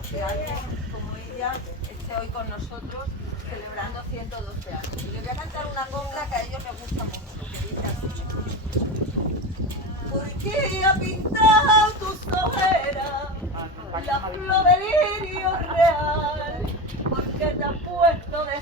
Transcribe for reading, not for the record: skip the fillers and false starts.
que alguien como ella esté hoy con nosotros celebrando 112 años. Y les voy a cantar una copla que a ellos les gusta mucho, que dice así. ¿Por qué ha pintado tus ojeras la flor de lirio real? ¿Por qué te has puesto de